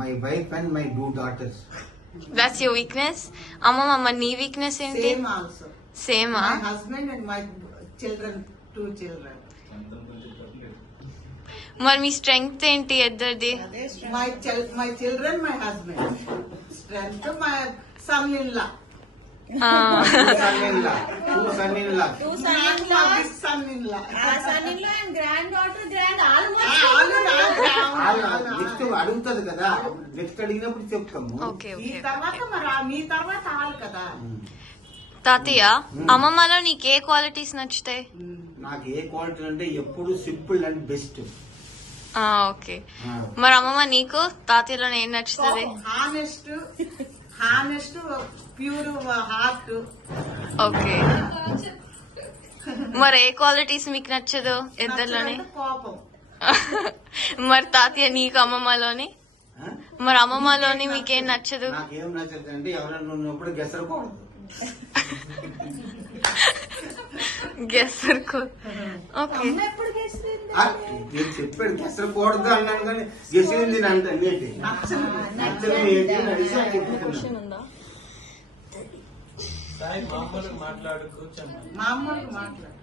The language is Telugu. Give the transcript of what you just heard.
my wife and my 2 daughters. That's your weakness. Amma నీ వీక్నెస్ ఏంటి? Same also. Same. My husband and my children, 2 children. మరి మీ స్ట్రెంగ్త్ ఏంటి ఇద్దరిది? My children, my husband. Strength, my son-in-law. Son-in-law. Son-in-law and granddaughter, next అడుగుతుంది కదా, నెక్స్ట్ అడిగినప్పుడు చెప్తాము. ఓకే ఈ తర్వాత మరి మీ తర్వాత ఆలు కదా. తాతయ్య, అమ్మమ్మలో నీకు ఏ క్వాలిటీస్ నచ్చుతాయి? నాకు ఏ క్వాలిటీ అంటే ఎప్పుడు సింపుల్ అండ్ బెస్ట్. ఓకే. మరి అమ్మమ్మ నీకు తాతయ్యలో ఏం నచ్చుతుంది? Honest, pure heart. ఓకే. మరి ఏ క్వాలిటీస్ మీకు నచ్చదు ఇద్దరిలోని? కోపం. మరి తాతయ్య నీకు అమ్మమ్మలోని? మరి అమ్మమ్మలోని మీకేం నచ్చదు? నాకేం నచ్చదు అంటే ఎవరైనా ఉన్నప్పుడు గెసరకూడదు. గెసరుకో. ఓకే. నేను చెప్పాడు గెసరకూడదు అన్నాను కానీ గెసిరింది అంటే ఏంటి నచ్చడం ఏంటి అని అడిగి చెప్తున్నాను. మామూలుగా మాట్లాడుకో. మామూలుగా మాట్లాడు.